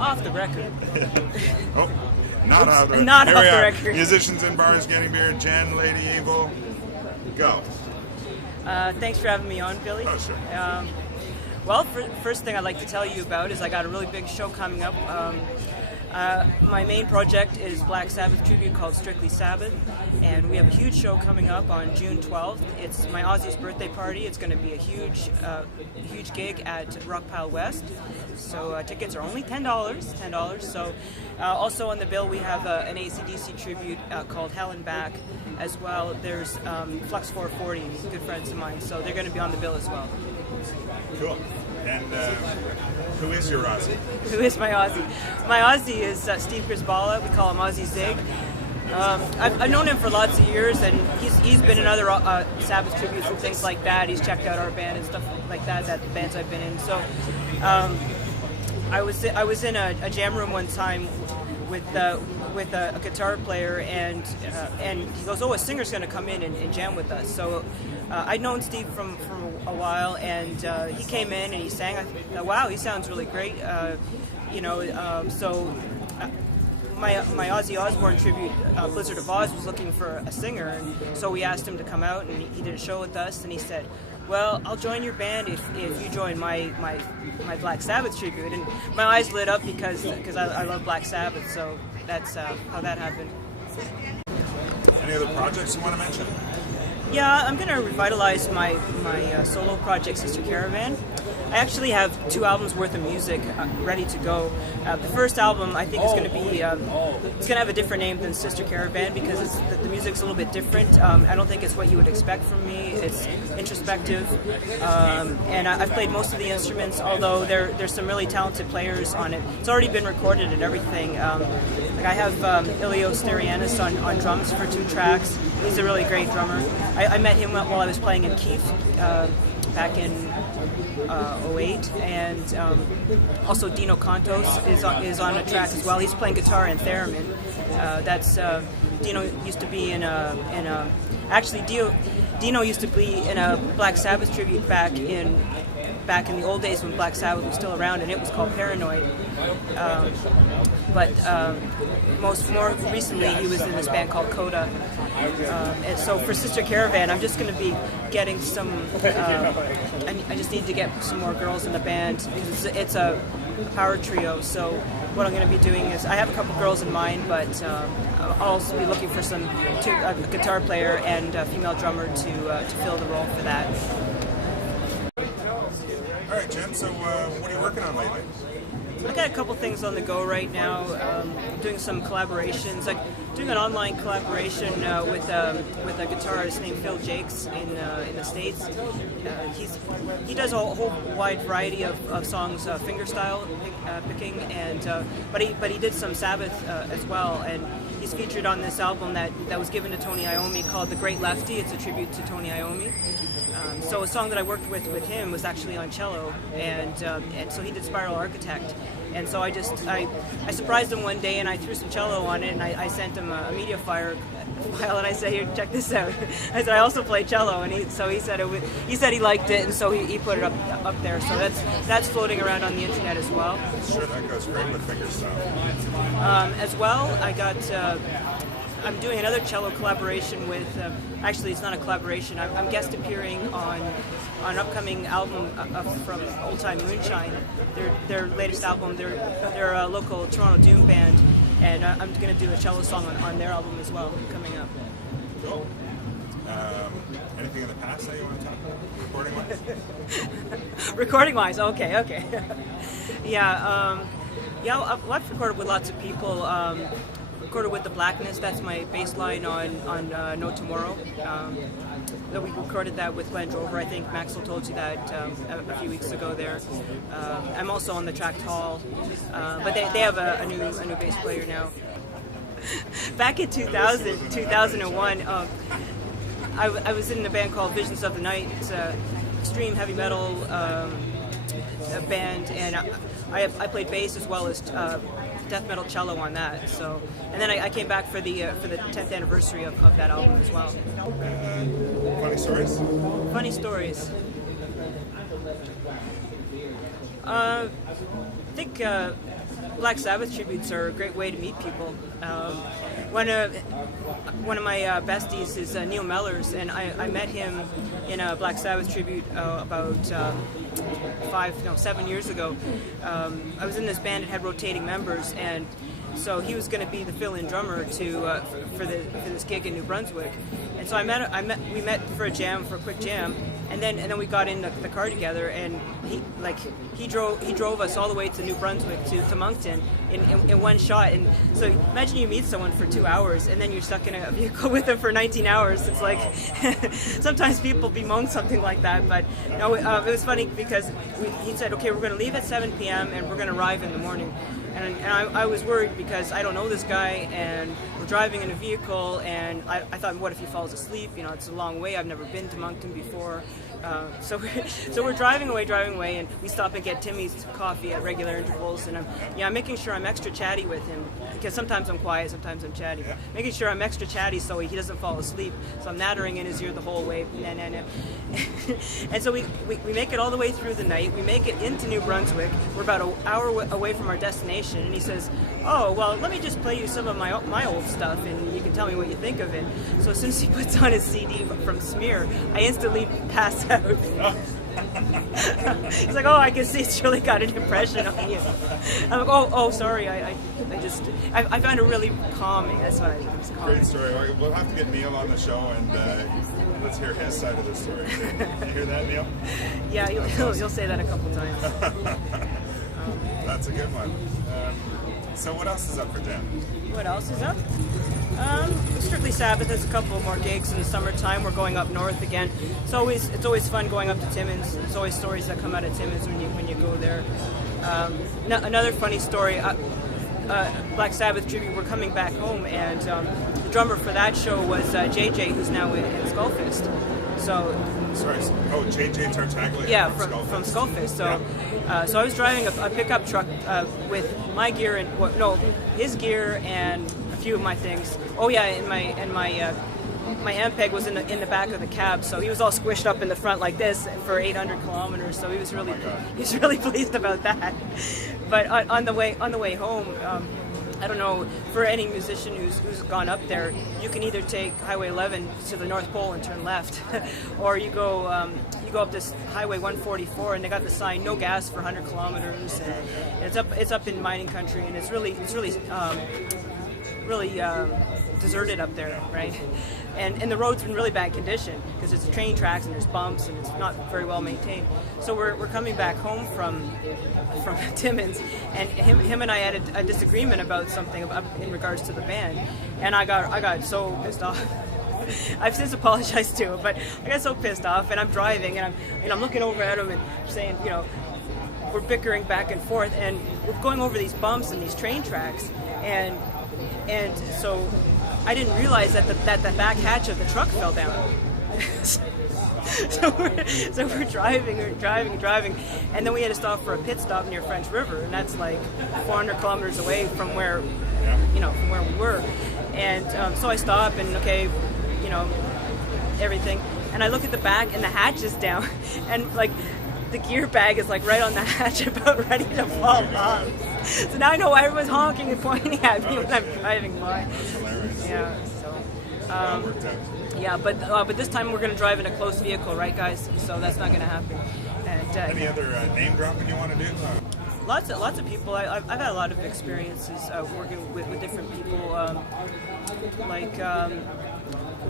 Off the record. Oh, not off the record. Not Here off we the are. record. Musicians in bars getting beer. Jenn, Lady Evil. Go. Thanks for having me on, Billy. Oh, sure. Well, first thing I'd like to tell you about is I got a really big show coming up. My main project is Black Sabbath Tribute called Strictly Sabbath, and we have a huge show coming up on June 12th. It's my Aussie's birthday party. It's going to be a huge gig at Rockpile West. So tickets are only $10. So also on the bill we have an AC/DC tribute called Hell and Back as well. There's Flux 440, good friends of mine, so they're going to be on the bill as well. Cool. And who is your Aussie? Who is my Aussie? My Aussie is Steve Grisbala. We call him Aussie Zig. I've known him for lots of years, and he's been in other Sabbath tributes and things like that. He's checked out our band and stuff like that, the bands I've been in. So I was in a jam room one time with a guitar player, and he goes, "Oh, a singer's going to come in and jam with us." So I'd known Steve from a while, and he came in and he sang. I thought, wow, he sounds really great. So my Ozzy Osbourne tribute, Blizzard of Oz, was looking for a singer, and so we asked him to come out, and he did a show with us, and he said, "Well, I'll join your band if you join my Black Sabbath tribute." And my eyes lit up because I love Black Sabbath, so that's how that happened. Any other projects you want to mention? Yeah, I'm going to revitalize my solo project, Sister Caravan. I actually have 2 albums worth of music ready to go. The first album, I think, is going to be it's going to have a different name than Sister Caravan because the music's a little bit different. I don't think it's what you would expect from me. It's introspective, and I've played most of the instruments, although there's some really talented players on it. It's already been recorded and everything. Like I have Ilios Sterianis on drums for 2 tracks. He's a really great drummer. I met him while I was playing in Keith back in 08, and also Dino Contos is on a track as well. He's playing guitar and theremin. Dino used to be Dino used to be in a Black Sabbath tribute back in the old days when Black Sabbath was still around, and it was called Paranoid. But more recently, he was in this band called Coda. And so for Sister Caravan, I'm just going to be getting some. I just need to get some more girls in the band because it's a power trio. So what I'm going to be doing is I have a couple girls in mind, but I'll also be looking for a guitar player and a female drummer to fill the role for that. All right, Jenn, so what are you working on lately? I got a couple things on the go right now. Doing some collaborations. Like doing an online collaboration with a guitarist named Phil Jakes in the States. He does a whole wide variety of songs, fingerstyle picking, and but he did some Sabbath as well, and he's featured on this album that was given to Tony Iommi called The Great Lefty. It's a tribute to Tony Iommi. So a song that I worked with him was actually on cello, and so he did Spiral Architect. And so I surprised him one day, and I threw some cello on it, and I sent him a media file, and I said, "Here, check this out." I said, "I also play cello," and he said he liked it, and so he put it up there. So that's floating around on the internet as well. Sure, that goes great with fingerstyle. As well, I'm doing another cello collaboration with. Actually, it's not a collaboration. I'm guest appearing on an upcoming album from Old Time Moonshine. Their latest album. They're a local Toronto doom band, and I'm going to do a cello song on their album as well coming up. Cool. Anything in the past that you want to talk about, recording-wise? Recording-wise, okay. Yeah, I've recorded with lots of people. Recorded with the Blackness. That's my bass line on No Tomorrow. That we recorded that with Glenn Drover. I think Maxwell told you that a few weeks ago there. I'm also on the track Tall, but they have a new bass player now. Back in 2001, I was in a band called Visions of the Night. It's a extreme heavy metal band, and I played bass as well as death metal cello on that. So, and then I came back for the 10th anniversary of that album as well. Funny stories? Funny stories. I think Black Sabbath tributes are a great way to meet people. One of my besties is Neil Mellors, and I met him in a Black Sabbath tribute about 7 years ago. I was in this band that had rotating members, and so he was going to be the fill-in drummer for this gig in New Brunswick. And so we met for a quick jam, and then we got in the car together, and he drove us all the way to New Brunswick to Moncton in one shot. And so imagine you meet someone for 2 hours, and then you're stuck in a vehicle with them for 19 hours. It's like sometimes people bemoan something like that, but no, it was funny because he said, okay, we're going to leave at 7 p.m. and we're going to arrive in the morning. And I was worried because I don't know this guy, and we're driving in a vehicle, and I thought, what if he falls asleep? You know, it's a long way. I've never been to Moncton before. So we're driving away, and we stop and get Timmy's coffee at regular intervals, and I'm making sure I'm extra chatty with him, because sometimes I'm quiet, sometimes I'm chatty. Yeah. Making sure I'm extra chatty so he doesn't fall asleep. So I'm nattering in his ear the whole way. Nah, nah, nah. And so we make it all the way through the night. We make it into New Brunswick. We're about an hour away from our destination, and he says, oh, well, let me just play you some of my old stuff, and you can tell me what you think of it. So as soon as he puts on his CD from Smear, I instantly pass out. He's like, oh, I can see it's really got an impression on you. I'm like, oh, sorry, I found it really calming. That's what I was calming. Great story. We'll have to get Neil on the show, and let's hear his side of the story. Did you hear that, Neil? Yeah, you'll say that a couple times. That's a good one. So what else is up for Jenn? What else is up? Strictly Sabbath. There's a couple more gigs in the summertime. We're going up north again. It's always fun going up to Timmins. There's always stories that come out of Timmins when you go there. Another funny story. Black Sabbath Tribute. We're coming back home, and the drummer for that show was JJ, who's now in Skullfist. So. Sorry. Oh, JJ Tartaglia. Yeah, from Skullfist. So. Yeah. So I was driving a pickup truck with my gear his gear and a few of my things. Oh yeah, and my Ampeg was in the back of the cab, so he was all squished up in the front like this for 800 kilometers. So he was really pleased about that. But on the way home, I don't know, for any musician who's gone up there, you can either take Highway 11 to the North Pole and turn left, or you go up this Highway 144, and they got the sign "No gas for 100 kilometers." And it's up in mining country, and it's really deserted up there, right? And the road's in really bad condition because it's train tracks and there's bumps and it's not very well maintained. So we're coming back home from Timmins, and him and I had a disagreement about something in regards to the band, and I got so pissed off. I've since apologized to him, but I got so pissed off, and I'm driving, and I'm looking over at him and saying, you know, we're bickering back and forth, and we're going over these bumps and these train tracks, and so I didn't realize that the back hatch of the truck fell down. so we're driving, and then we had to stop for a pit stop near French River, and that's like 400 kilometers away from where, from where we were. And so I stop, and everything, and I look at the back, and the hatch is down, and like the gear bag is like right on the hatch, about ready to fall off. So now I know why everyone's honking and pointing at me when I'm driving by. Yeah. So. Yeah, but this time we're going to drive in a closed vehicle, right, guys? So that's not going to happen. And, any other name dropping you want to do? Lots of people. I've had a lot of experiences working with different people.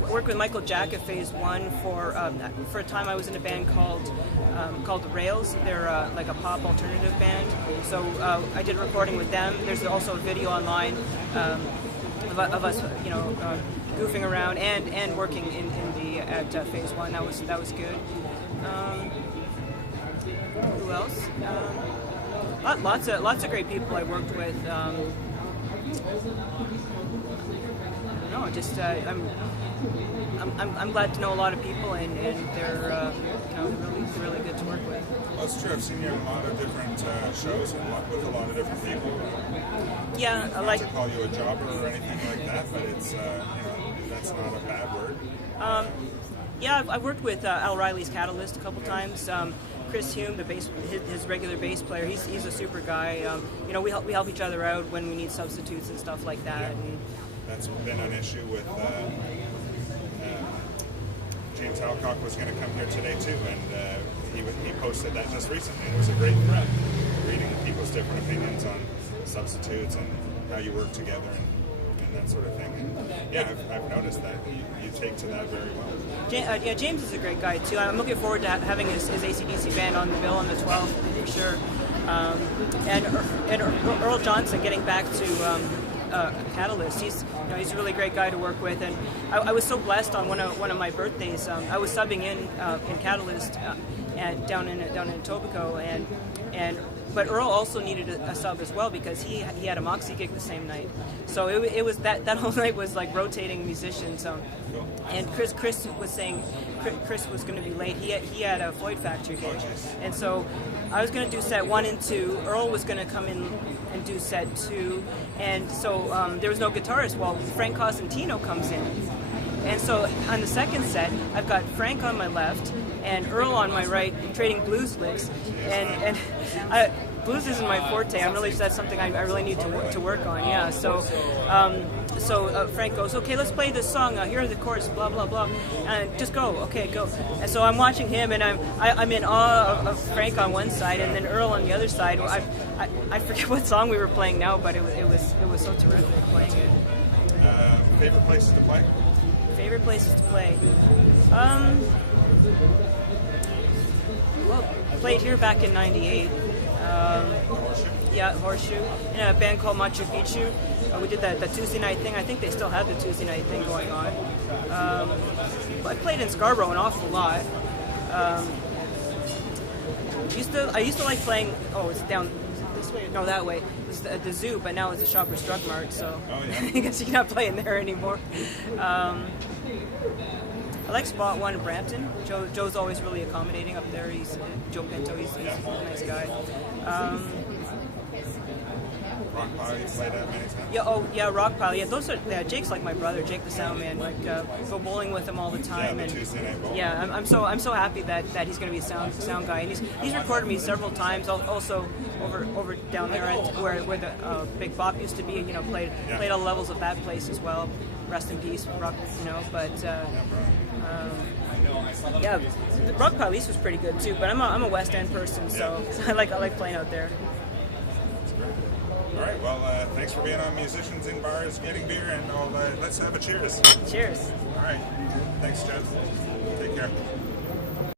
I worked with Michael Jack at Phase One for a time. I was in a band called The Rails. They're like a pop alternative band. So I did a recording with them. There's also a video online of us, goofing around and working at Phase One. That was good. Who else? Lots of great people I worked with. I'm glad to know a lot of people, and they're really good to work with. Well, it's true. I've seen you in a lot of different shows and with a lot of different people. Yeah, I like to call you a jobber or anything like that, but it's that's not a bad word. Yeah, I've worked with Al Riley's Catalyst a couple times. Chris Hume, the bass, his regular bass player, he's a super guy. You know, we help each other out when we need substitutes and stuff like that. Yeah. And that's been an issue with James Halcock was going to come here today too, and he posted that just recently. It was a great thread, reading people's different opinions on substitutes and how you work together and that sort of thing. And yeah, I've noticed that you take to that very well. Yeah, James is a great guy too. I'm looking forward to having his AC/DC band on the bill on the 12th for sure. And Earl Johnson getting back to Catalyst. He's a really great guy to work with, and I was so blessed on one of my birthdays. I was subbing in Catalyst down in Etobicoke, but Earl also needed a sub as well because he had a Moxie gig the same night. So it was that whole night was like rotating musicians. And Chris was saying Chris was going to be late. He had a Floyd Factory gig, and so I was going to do set 1 and 2. Earl was going to come in and do set 2, and so there was no guitarist. Well, Frank Cosentino comes in, and so on the second set, I've got Frank on my left and Earl on my right, trading blues licks, and blues isn't my forte. That's something I really need to work on. Yeah, so Frank goes, okay, let's play this song. Here are the chords, blah blah blah, and just go. Okay, go. And so I'm watching him, and I'm in awe of Frank on one side, and then Earl on the other side. I forget what song we were playing now, but it was so terrific playing it. Favorite places to play? Favorite places to play. Well, I played here back in '98. Yeah, Horseshoe. In a band called Machu Picchu. We did that Tuesday night thing. I think they still have the Tuesday night thing going on. I played in Scarborough an awful lot. I used to like playing. Oh, it's down this way. No, that way. It's the zoo, but now it's a Shoppers Drug Mart. So I guess you're not playing there anymore. I like Spot 1 in Brampton. Joe's always really accommodating up there. Joe Pinto. He's a nice guy. Rock Pile, you played that many times? Yeah, Rock Pile. Yeah, Jake's like my brother, Jake the Sound Man. Like, go bowling with him all the time. Yeah, the Tuesday night bowling. Yeah, I'm so happy that he's going to be a sound guy, and he's recorded me several times. Also over down there where the Big Bop used to be. Played all the levels of that place as well. Rest in peace, Rock. But. Yeah, the Rock Pile East was pretty good too, but I'm a West End person, so I like playing out there. All right, well, thanks for being on Musicians in Bars, Getting Beer, and let's have a cheers. Cheers. All right, thanks, Jenn. Take care.